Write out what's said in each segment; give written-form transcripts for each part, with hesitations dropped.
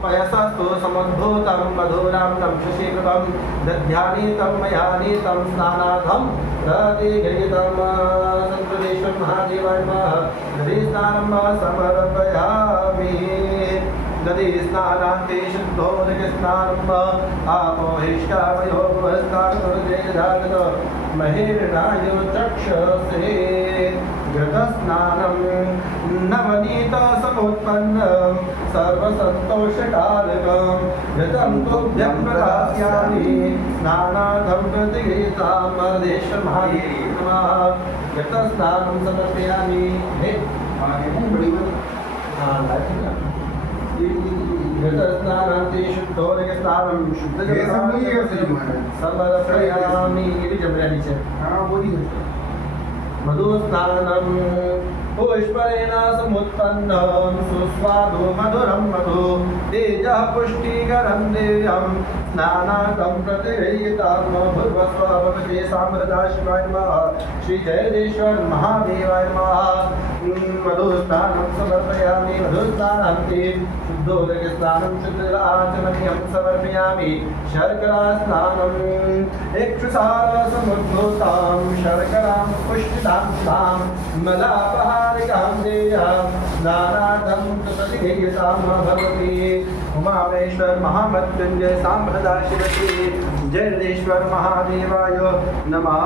पयसस्तु समुद्भूतं मधुरां तं शशीकृतं दध्यानीतं मया नीतं स्नानार्थं प्रतिगृहीतं सन्तुलेश्वर महादेवाय नमः। नदीस्नानं समर्पयामि। नदीस्नानान्ते शुद्धोदकस्नानं आपोहिष्टामयो भुवस्तानुर्जयधागत महेरणाय चक्षसे। घृतस्नानं नवनीत समुत्पन्नं सर्वसन्तोषकारकं घृतं तुभ्यं प्रदास्यामि स्नानार्थं प्रतिगृहीतां महेश्वर महादेवाय नमः। घृतस्नानं समर्पयामि। घृतस्नानान्ते शुद्धोदकस्नानं समर्पयामि। ये भी जम रहा नीचे। मधुस्नानं पुष्परेण समुत्पन्नं सुस्वादु मधुरं मधु तेजः पुष्टिकरं देयं स्नानार्थं प्रतिगृहीतां भूर्भुवस्सुवः भगवते साम्प्रदा शिवाय नमः। श्री जयदेश्वर महादेवाय नमः। मधुस्नानं समर्पयामि। मधुस्नानान्ते शुद्धोदकस्नानं शुद्धजलाचमनीयं समर्पयामि। शर्करास्नानं इक्षुसारसमुद्भूतां शर्करां पुष्टितां तां मलापहारिकां देयां स्नानार्थं प्रतिगृहीतां भगवती उमामेश्वर महामृत्युंजय सांप्रदा शिवश्री जयदेश्वर महादेवाय नमः।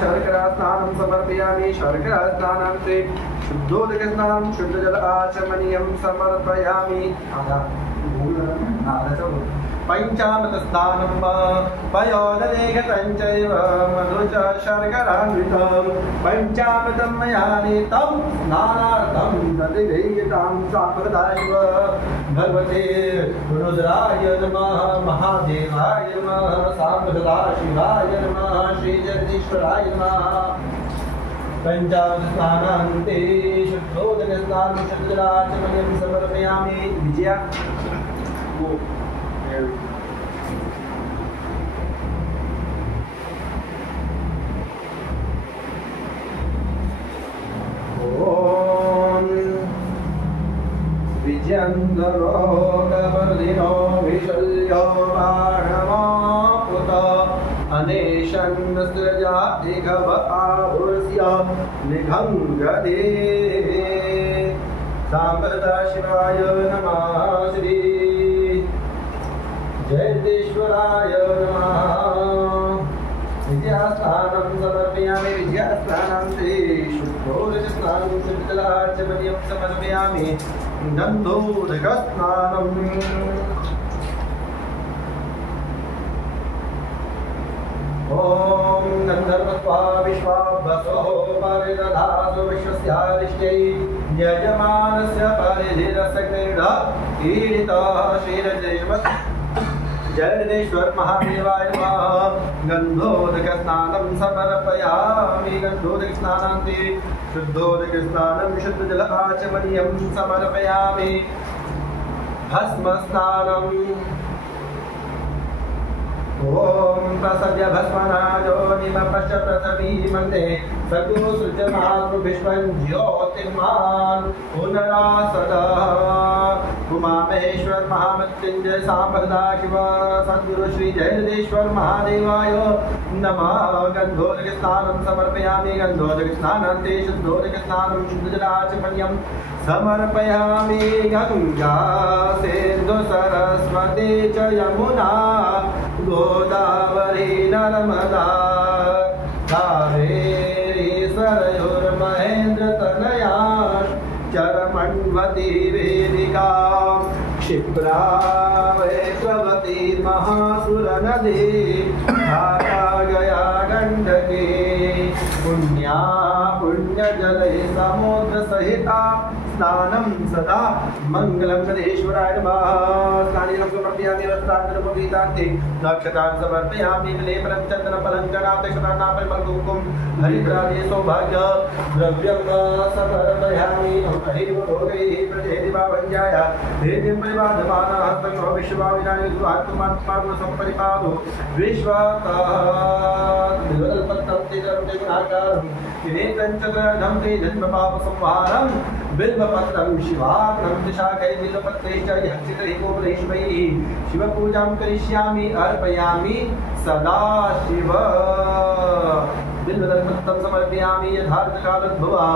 शर्करास्नानं समर्पयामि। शर्करास्नानान्ते शुद्धोदकस्नानं शुद्धजलाचमनीयं समर्पयामि। पंचामृतस्नानं पयोदरेघतं चैव मधु च शर्करान्वितं पंचामृतं मया नीतं स्नानार्थं प्रतिगृहीतां साम्प्रदा शिव भगवते रुद्राय नमः। महादेवाय नमः। साम्प्रदा शिवाय नमः। श्री जगदीश्वराय नमः। पंचामृतस्नानान्ते शुद्धोदकस्नानं शुद्धजलाचमनीयं समर्पयामि। विजया विजयन्दरोगवर्धिनो विशल्यो बाणमापुत अनेशन्नस्रजातिघव आभूष्य निघङ्गदे। साम्प्रदा शिवाय नमः। श्री जयदेश्वराय नमः। विजयास्नानं समर्पयामि। विजयास्नानान्ते शुद्धोदकस्नानं शुद्धजलाचमनीयं समर्पयामि। गन्धोदकस्नानं ॐ गन्धर्वस्वा विश्वाभसो परिदधासु विश्वस्यारिष्टै यजमानस्य परिधिरसक्रीडा ईडितः श्रीरजयेश्वर जयदेश्वर महादेवाय नमः। गन्धोदकस्नानं समर्पयामि। गन्धोदकस्नानान्ते शुद्धोदकस्नानं शुद्धजलाचमनीयं समर्पयामि। भस्मस्नानं ॐ प्रसव्य भस्मनाजो निमपश्च पृथ्वी मन्ये सकुसृजमातृभिष्मं ज्योतिर्मान् पुनरासदः। उमामहेश्वर महामृत्युंजय सांप्रदा शिव सद्गुरु श्री जयदेश्वर महादेवाय नमः। गन्धोदकस्नानं समर्पयामि। गन्धोदकस्नानान्ते शुद्धोदकस्नानं शुद्धजलाचमनीयं समर्पयामि। गंगा सिन्धु सरस्वती च यमुना गोदावरी नर्मदा कावेरी सरयोर्महेन्द्रतनया चरमण्वती वेदिका क्षिप्रा वैश्ववती महासुरनदी धारा गया गण्डकी पुण्या पुण्यजले समुद्रसहिता स्नानं सदा मंगलं गणेश्वराय नमः। स्नानं समर्पयामि। वस्त्रान्तरपवितान्ते दक्षतां समर्पयामि। विलेपनं चन्दनफलं गणाध्यक्षतानां परिमलकुङ्कुमं हरिद्रादि सौभाग्य द्रव्यं समर्पयामि। हरिव भोगैः प्रजयति भावञ्जाय देवीं परिबाधमानः हस्तं विश्वभाविनानि विद्वात्मात्मात्मसम्परिपादो विश्वातात् विवल्पत्तं तेजं त्रिगुणाकारं किनेतं चतुर्धं ते जन्मपापसंहारं बिल्वपत्रं शिवार्पणं शाखै बिल्वपत्रैश्च हर्षितैकोपदैश्वैः शिवपूजां करिष्यामि अर्पयामि सदा शिव बिल्वदत्तं समर्पयामि यथार्थकालोद्भवा